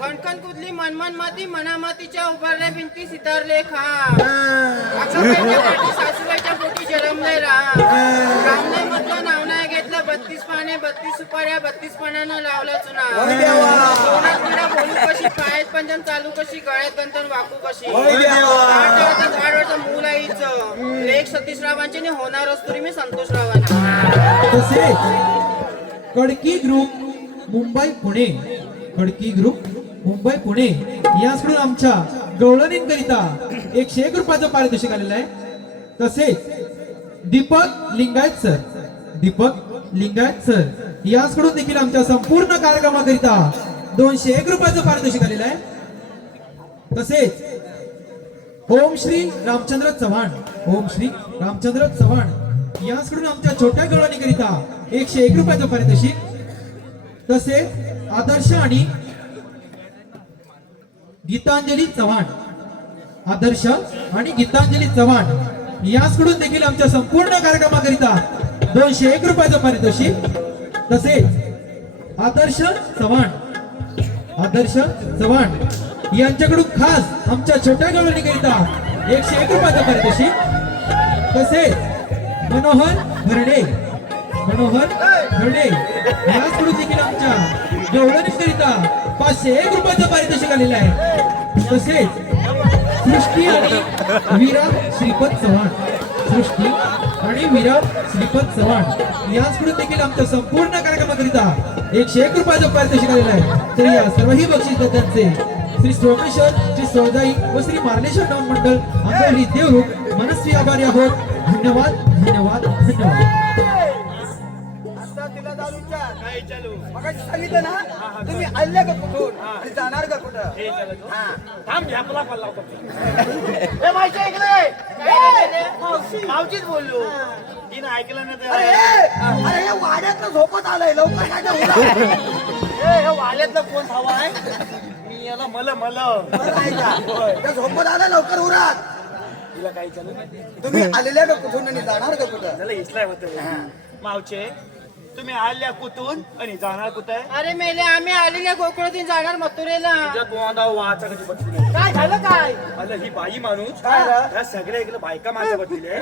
कणकण कुदली मनमन माती मनामातीच्या उभारल्या भिंती सितारले खा अक्काबाईच्या पोटी सासूबाईच्या पोटी जन्मले रामने म्हटलं नाव नाही घेतलं 32 पाने 32 सुपाऱ्या 32 पाण्यानं लावलं चुना होय देवा. तोंडात पिढा बोलू कशी पायात पंजन चालू कशी गळ्यात गंतन वाकू कशी होय देवा. झाडवरचं मूल आईचं लेख सतीशरावांचे आणि होणारच तरी मी संतोषरावांचे. तसेच खडकी ग्रुप मुंबई पुणे खडकी ग्रुप मुंबई पुणे याचकडून आमच्या गवळणींकरिता 101 रुपयाचं पारितोषिक आलेलं आहे. तसेच दीपक लिंगायत सर याचकडून देखील आमच्या संपूर्ण कार्यक्रमाकरिता 201 रुपयाचं पारितोषिक आलेलं आहे. तसेच ओम श्री रामचंद्र चव्हाण याचकडून आमच्या छोट्या गवळणीकरिता 101 रुपयाचं पारितोषिक. तसेच आदर्श आणि गीतांजली चव्हाण याचकडून देखील आमच्या संपूर्ण कार्यक्रमाकरिता 201 रुपयाचं पारितोषिक. तसेच आदर्श चव्हाण यांच्याकडून खास आमच्या छोट्या गवळणीकरिता 101 रुपयाचं पारितोषिक. तसेच मनोहर भरणे याचकडून देखील आमच्या गवळणीकरिता 501 रुपयाचं पारितोषिक आलेलं आहे. तसेच सृष्टी आणि विराट श्रीपद चव्हाण याचकडून देखील आमच्या संपूर्ण कार्यक्रमाकरिता 101 रुपयाचं पारितोषिक आलेलं आहे. तर या सर्वही बक्षिसदात्यांचे श्री सोमेश्वर श्री सोळदाई व श्री मार्लेश्वर डाऊन मंडळ आंबेहरी देवरूप मनस्वी आभारी आहोत. धन्यवाद. आता एकदा तिला जाऊन विचार. काय चालू मगाशी सांगितलं ना तुम्ही आल्या का कुठून आणि जाणार का कुठं? हे चालू हा. थांब झॅपला पल्ला होता. ए माहिती ऐकलंय मावशीच बोललो तिने ऐकलं नाही अरे तर अरे हे वाड्यातलं झोपत आलंय लवकर काय ते उठा. हे वाल्यातलं कोण हवा आहे मी याला मला बरं आहे का? त्या झोपत आलं लवकर उरात. तिला काही चालू तुम्ही आलेल्या का कुठून आणि जाणार का कुठं? झालं इसलाय होत मावचे तुम्ही आल्या कुठून आणि जाणार कुठे अरे मेले आम्ही आलेल्या गोकुळातून जाणार मथुरेला. वाचा कधी बसली काय झालं काय? आलं ही बाई माणूस काय रे? ह्या सगळ्या इकडे बायका माणसं बसलेली आहे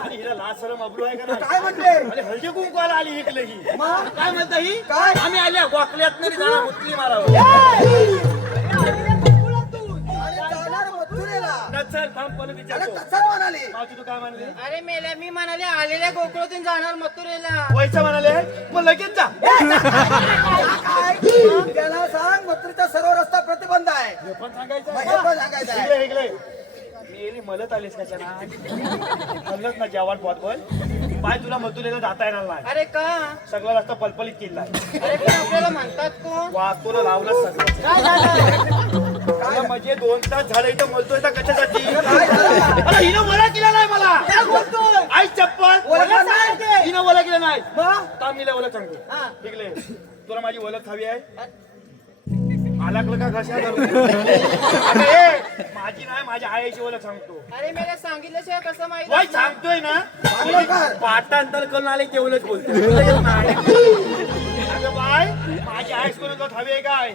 आणि हिला लाज सरम अब्रू आहे का नाही? काय म्हणते? अरे हळदी कुंकवाला आली इकडे ही मग? काय म्हणता ही काय? आम्ही आल्या गोकल्यात नाही जाणार मुतली मारावं आणि जाणार मथुरेला. नचल थांब पण अरे विचारतो तसंच म्हणाली. मावशी तू काय म्हणली अरे मेल्या मी म्हणाले आलेल्या गोकुळातून जाणार मथुरेला. पैसा म्हणाले मग लगेच जा काय? त्याला सांग मथुरेचा सर्व रस्ता प्रतिबंध आहे. हे पण सांगायचं मग हे पण सांगायचं आहे. इकडे इकडे मी येली मलत आलीस का म्हणलंच ना जेवण बॉटबॉल बाय तुला मथुरेला जाता येणार नाही अरे का? सगळा रस्ता पलपलीत केला अरे पण आपल्याला म्हणतात कोण? वाहतूला लावलं सगळं काय झालं? मला म्हणजे 2 तास झालं इथं बोलतोय तर कशासाठी अरे हिनं मला केला नाही मला काय बोलतोय? आई चप्पल ओळखलं नाही. हिनं मला केलं नाही मग? तामिला ओळख सांगतो ठीक आहे तुला माझी ओळख हवी आहे आलाकलं का घशा माझी नाही माझ्या आईची ओळख सांगतो अरे मेल्या सांगितल्याशिवाय कसं माहिती? वय सांगतोय ना चांगलं कर. पाठांतर करून आले तेवढंच बोलतोय तुला येत नाही. अगं बाय माझी आईस कोण ओळख हवी आहे काय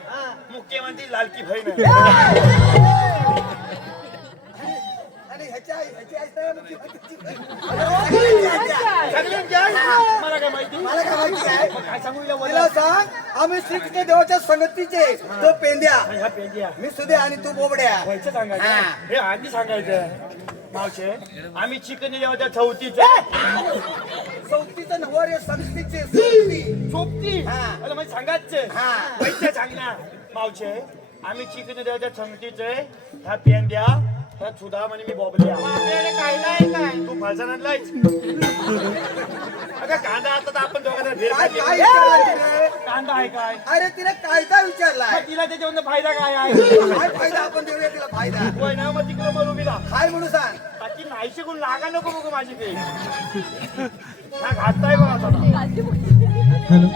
मुख्यमंत्री लालकी बहीण आहे. आणि ह्याची आई तर मुख्यमंत्रीची बहीण. सगळ्यांची आई? मला काय माहिती मला काय माहिती आहे? मग काय सांगू हिला तिला ओळख? सांग आम्ही श्रीकृष्ण देवाच्या संगतीचे तो पेंद्या ह्या पेंडिया मी सुद्या आणि तू बोबड्या. व्हायचं सांगायचं हा. हे आधी सांगायचं मावशे आम्ही चिकन जेव्हा चौथीचे चौथीचं नवर हे संगतीचे संगती. चोपती हा. अरे म्हणजे सांगायचं हा. व्हायचं सांगणार मावशे आम्ही चिकन जेव्हा संगतीचे ह्या पेंड्या ह्या सुधा म्हणे मी बॉबल्या आपल्याकडे कायदा आहे काय? तू फालसानात लायच अगं कांदा आता तर आपण दोघांना भेट काय खाल्ली. काय विचारलं तिने? कांदा आहे काय अरे तिने कायदा विचारलाय. मग तिला त्याच्यावर फायदा काय आहे काय फायदा आपण देऊया तिला फायदा. होय ना मग तिकडे मरू बिला काय म्हणू सांग. बाकी नाही शिकून लागा नको बघू माझी ते हा घातताय बघा आता हॅलो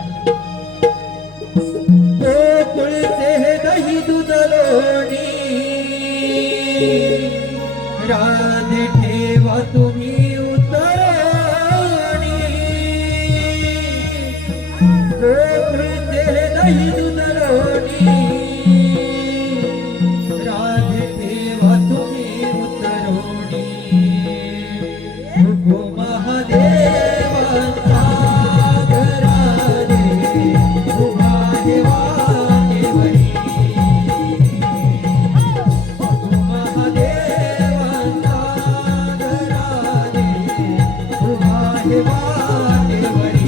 गोकुळचे हे दही दूध लोणी राधे ठेवा तुम्ही उतरणी गोकुळचे हे दही दूध लोणी राधे ठेवा तुम्ही उतरणी गो महादेवांचा घराने उभा आहे वाटेवरी. महादेवांचा घराने उभा आहे वाटेवरी.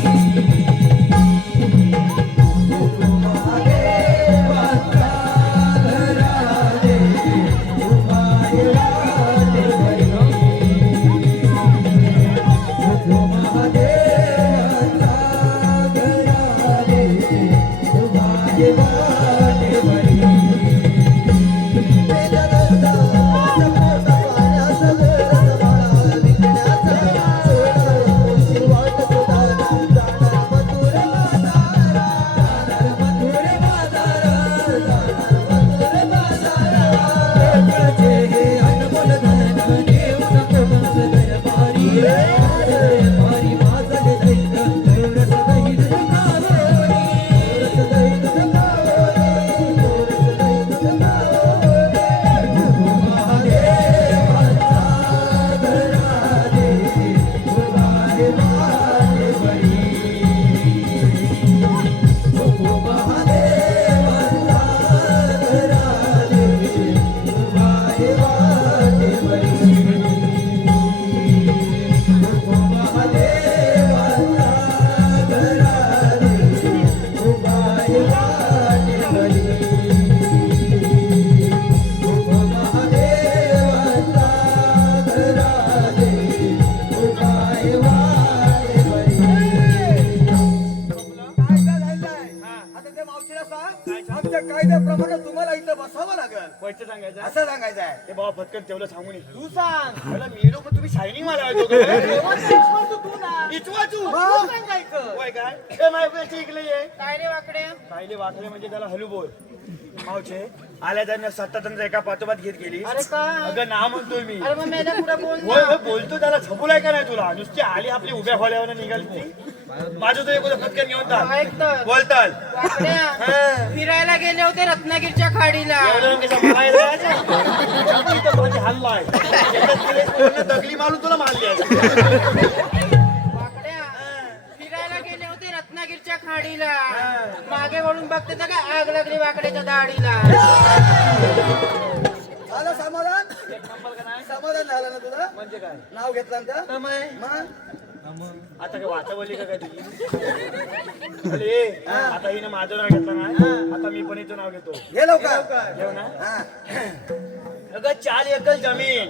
कायद्याप्रमाणे तुम्हाला इथं बसावं लागेल पैसे सांगायचं असं सांगायचं आहे. ते बाबा फटकन तेवढं सांगून ये. तू सांग मला मेलो पण तुम्ही शायनिंग मला आहे दोघं. तू ना इचवा तू तू सांगायचं होय काय हे माहिती ऐकलंय काय रे वाकडे कायले वाकले म्हणजे त्याला हलू बोल मावचे आल्या त्यांना सत्ता एका पाठोपाठ घेत गेली अरे का अगं ना म्हणतोय मी अरे मग मेल्या पुढे बोल होय ना. होय, बोलतो त्याला छपूलाय का नाही तुला नुसती आली आपली उभ्या खोल्यावर निघाली ती माझं तो एक फटकन घेऊन जा ऐक तर बोलताल वाकड्या फिरायला गेले होते रत्नागिरीच्या खाडीला हल्लाय दगली मारून तुला मारली आहे. वाकड्या फिरायला गेले होते रत्नागिरीच्या खाडीला मागे वळून बघते तर काय आग लागली वाकड्याच्या दाढीला. झालं समाधान एक नंबर का नाही समाधान झालं ना तुला म्हणजे काय नाव घेतलं ना त्यामुळे मग आता काय वाचावली का काय तुझी अरे आता हिनं माझं नाव घेतलं ना आता मी पण हिचं नाव घेतो हे लवकर घेऊ ना हा. अगं 4 एकर जमीन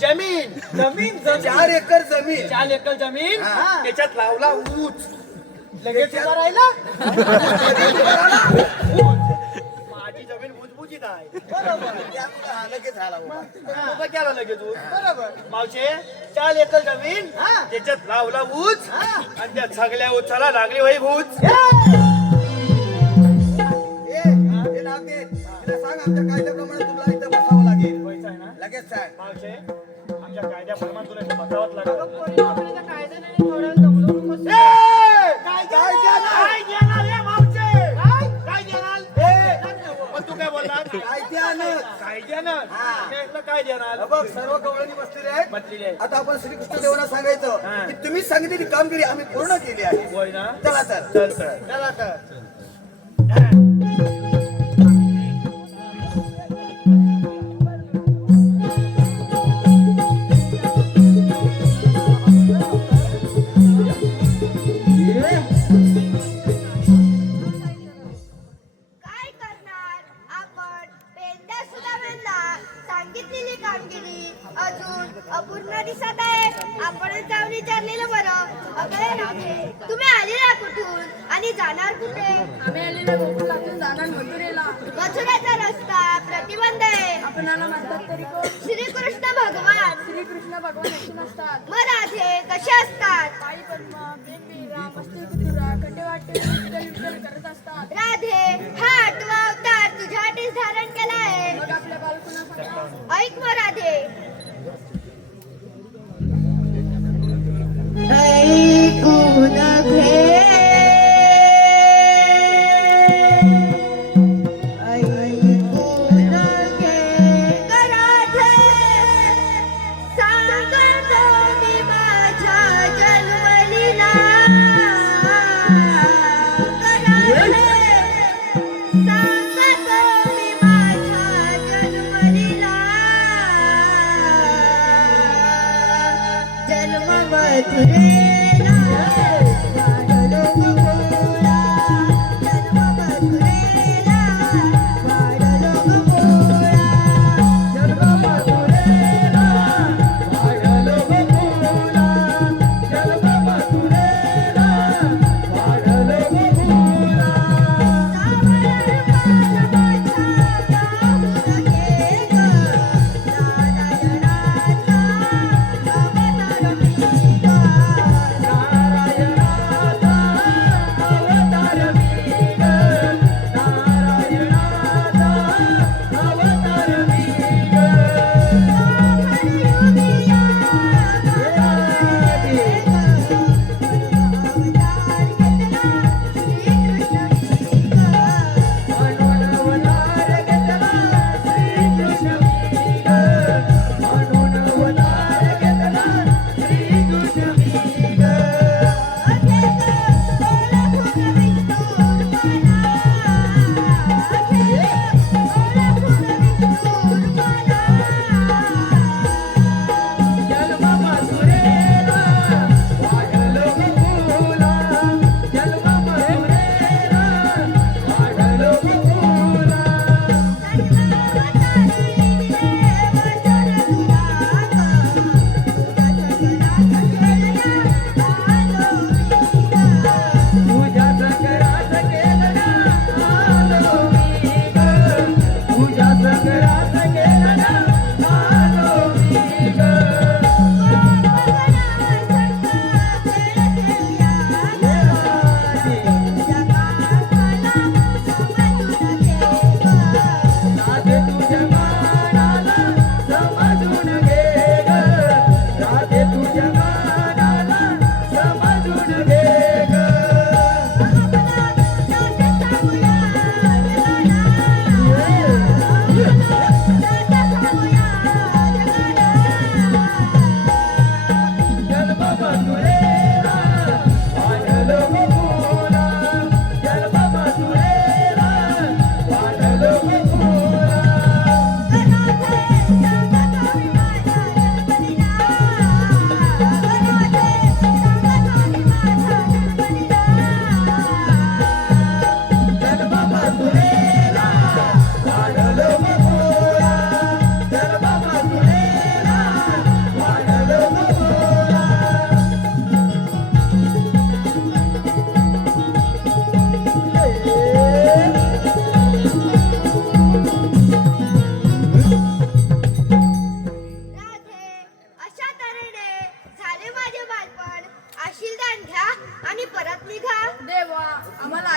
जमीन जमीन 4 एकर जमीन 4 एकर जमीन हा. त्याच्यात लावला ऊस लगेच उभा राहिला माझी जमीन भुजभुजीत आहे त्यामुळे हा लगेच झाला उभा. उभं केला लगेच ऊस बरोबर मावशे 4 एकर जमीन त्याच्यात लावला ऊस आणि त्या सगळ्या ऊसाला लागली होई भूज हे नाव दे. तिला सांग आमच्या कायद्याप्रमाणे तुला इथं बसावं लागेल व्हायचं आहे ना लगेच सांग मावशे आमच्या कायद्याप्रमाणे तुला इथं बसावंच लागेल कोणी वाकड्याचा कायदा नाही थोडं दमलो नको. काय देणार रे मावशे काय देणार पण तू काय बोलणार कायद्यानं कायद्यानं काय देणार बघ सर्व गवळणी बसलेले आहेत बसलेली आहे आता आपण श्रीकृष्ण देवाला सांगायचं की तुम्ही सांगितलेली कामगिरी आम्ही पूर्ण केली आहे होय ना चला तर चल तर चला तर काय करणार आपण पेंड्या सुद्धा सांगितलेली कामगिरी अजून अपूर्ण दिसत आहे. आपण जाऊन विचारलेलं बरं. अगं राजे, तुम्ही आलेला कुठून आणि जाणार कुठे? आम्ही आलेलो गोकुळातून जाणार मथुरेला. मथुरेचा रस्ता प्रतिबंध आहे. आपणाला म्हणतात तरी कोण? श्रीकृष्ण भगवान. श्रीकृष्ण भगवान अशी नसतात. मग राधे कसे असतात? पायी पद्मा बेंबीरा मस्ती कुतुरा कटेवाटे विठ्ठल विठ्ठल करत असतात. राधे हा 8वा अवतार तुझ्यासाठीच धारण केला आहे. मग आपल्या बालकुना सांगा. ऐक मग राधे. ऐकून घे ऐकून घे ग राधे, सांगतो मी माझ्या जन्मलीला.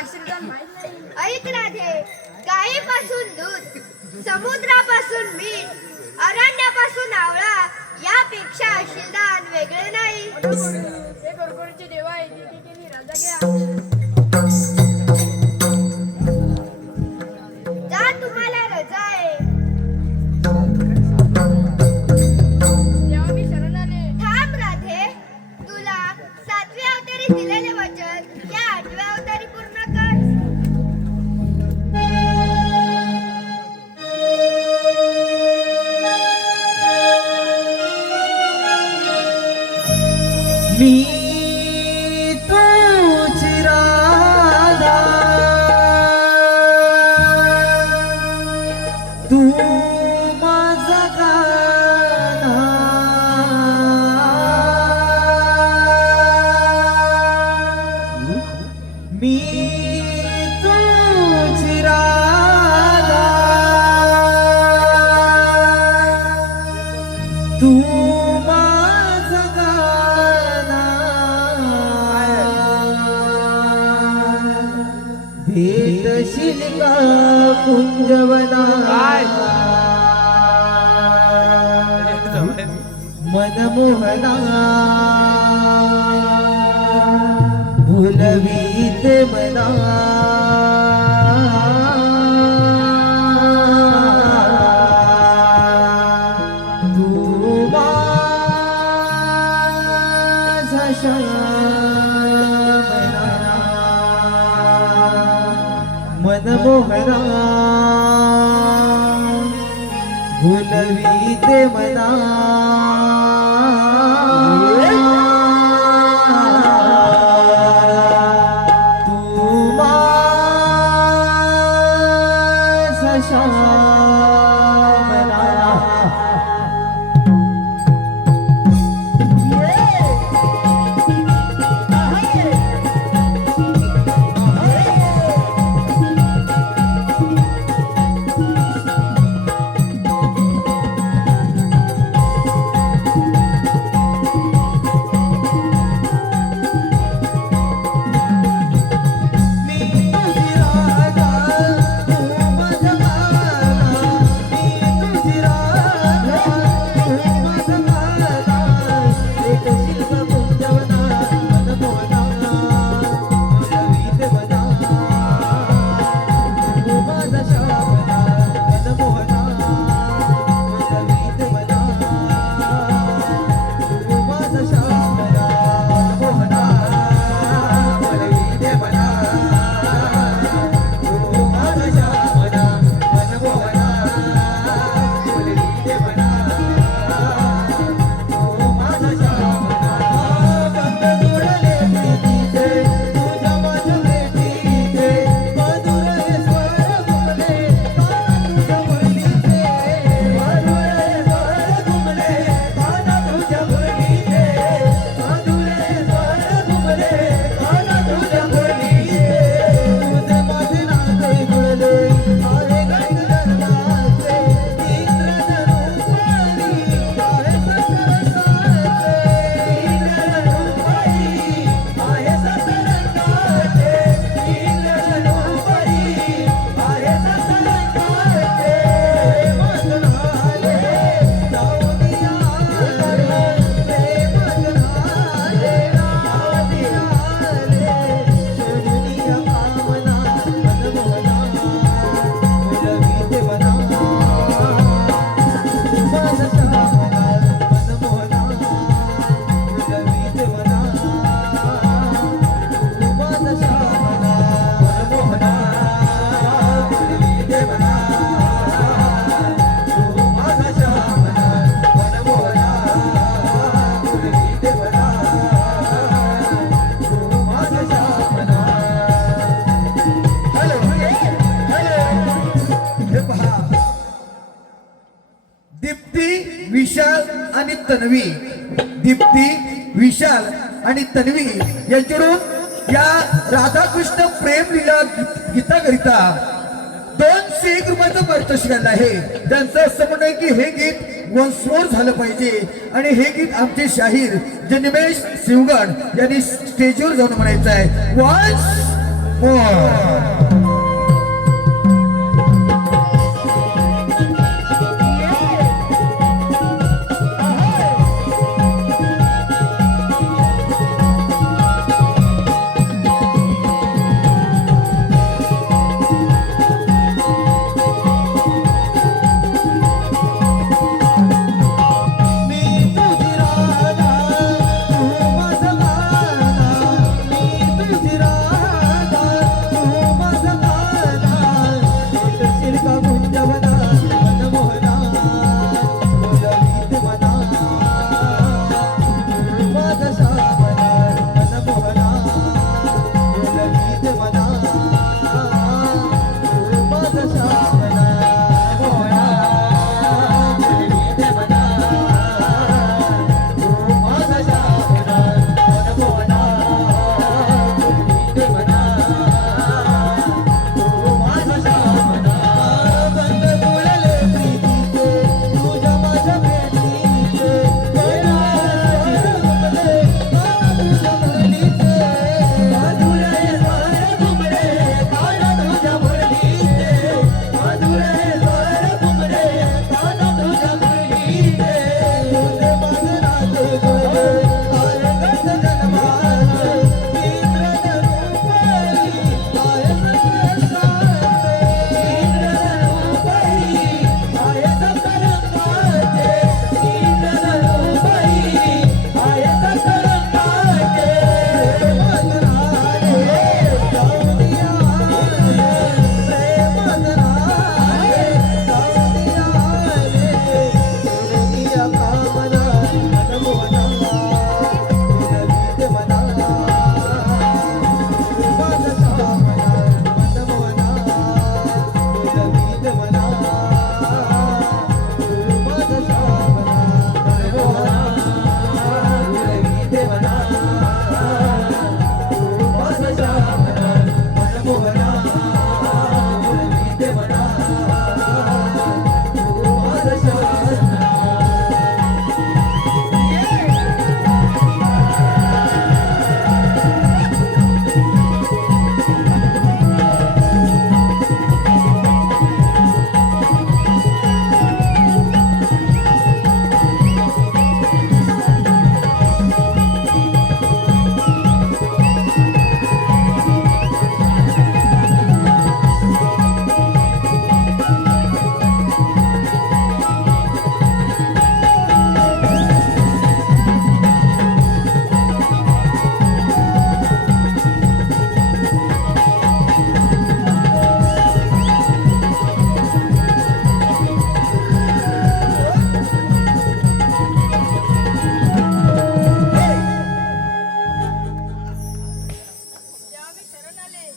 अक्षरशः माहित नाही. ऐक राधे, गायीपासून दूध, समुद्रापासून मीठ, अरण्यापासून आवळा, यापेक्षा अशीलदान वेगळे नाही. हे गरगोरीचे देव आहे तिथे राजा घ्या. जा, तुम्हाला रजा आहे. देवा मी शरण आले. थांब राधे, तुला 7व्या अवतारी दिलेले वचन या 8व्या अवतारी पूर्ण कर. मी तुझी राधा, तू माझा गाणा. मी तुझी राधा, तू माझा गाणा. भेटशील का कुंजवना, मनमोहना, भुलवीत मना. तू माझा श्यामना, मनमोहना, भुलवीत मना. तू माझा श्यामना. आणि तन्वी, दीप्ती, विशाल आणि तन्वी यांच्याकडून या राधाकृष्ण प्रेम लीला गीताकरिता 201 रुपयाचं पारितोषिक आहे. त्यांचं असं म्हणणं आहे की हे गीत वन्स मोर झालं पाहिजे आणि हे गीत आमचे शाहीर जनिमेश शिवगड यांनी स्टेजवर जाऊन म्हणायचं आहे. वन्स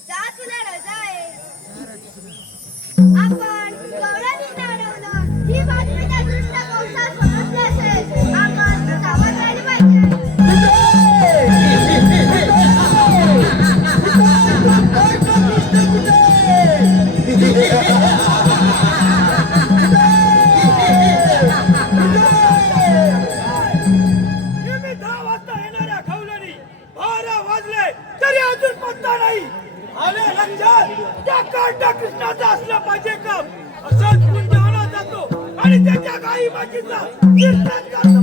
जा तुला रजा आहे. आपण गौरवाने मिळवलं ही बातमी त्या दुष्ट कौसार समजली असेल. आपण सावध राहिले पाहिजे. नेहमी 10 वाजता येणाऱ्या खवलनी 12 वाजले तरी अजून पत्ता नाही. आले लक्षात त्या कांटा कृष्णाचा असला पाहिजे काम. असंच कुंजावला जातो आणि त्याच्या गाई बाजीचा कीर्तन करतो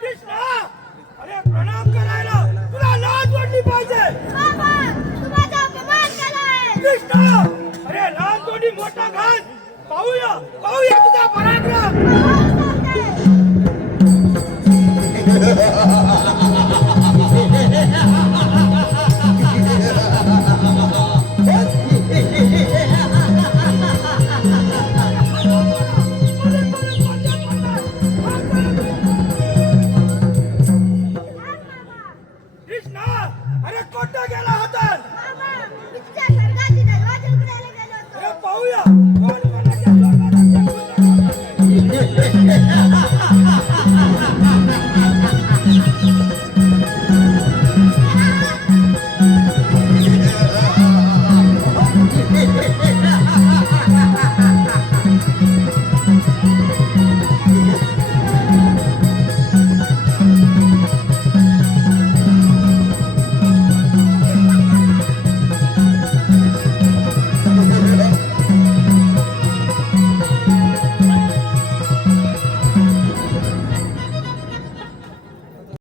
कृष्णा, अरे प्रणाम करायला तुला लाज वाटली पाहिजे. बाबा, तू माझा अपमान केलाय. कृष्णा, अरे लाज वाटली मोठा घास. पाहूया पाहूया तुझा पराक्रम. कृष्णा, अरे कोटा गेला होता. बाबा, मी तुझ्या स्वर्गाची दरवाजे उघडायला गेलो होतो. अरे पाहूया कोण कोणाच्या स्वर्गात